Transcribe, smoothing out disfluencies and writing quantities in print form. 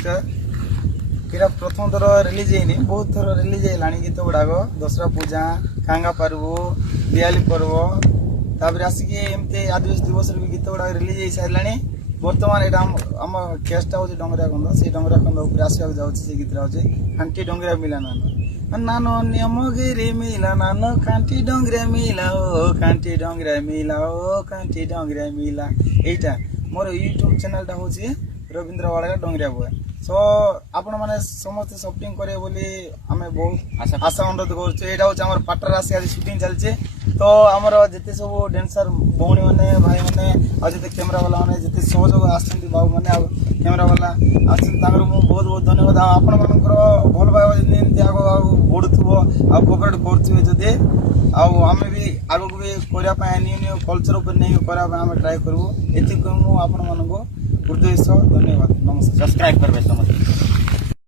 नमस्कार इरा प्रथम थर रिलीज होनी बहुत थर रिलीज है गीत गुड़ाक दसरा पूजा कांगा पर्व दिवाली पर्व तापर आसिक एमती आदिवासी दिवस भी गीत गुड़ाक रिलीज हो सारे बर्तमान यहाँ आम केसटा हूँ डंगरिया कंद से डंगरिया कंद आसवाक जाऊँगी गीत हूँ खांटी डंगरिया मिला नानो नियमगिरी मिला नानो खांटी डंगरिया मिला ओ खांटी डंगरिया मिला ओ खांटी डंगरिया मिला यहीटा मोर यूट्यूब चैनल हूँ रवींद्र वाड़गा डंगरिया बुआ सो आपण मैंने समस्त सपोर्टिंग करे बोली आम बहुत आशा अनुरोध कर पाटर आसी आज सुटिंग चलचे तो आमर जिते सब डांसर भौणी मैंने भाई मैंने आते कैमेरा वाला मैंने जिते सहयोग आसती बाबू मैंने कैमेरा वाला आसती बहुत बहुत धन्यवाद आपण मानकर भल पाइबा आगे बढ़ुव कोपरेट करुवे जदि आम भी आगक भी करने न्यू न्यू कल्चर उपर नहीं करने ट्राए करूँ ये मुझे आपण मानक हृदय धन्यवाद नमस्कार सब्सक्राइब करबे समस्त।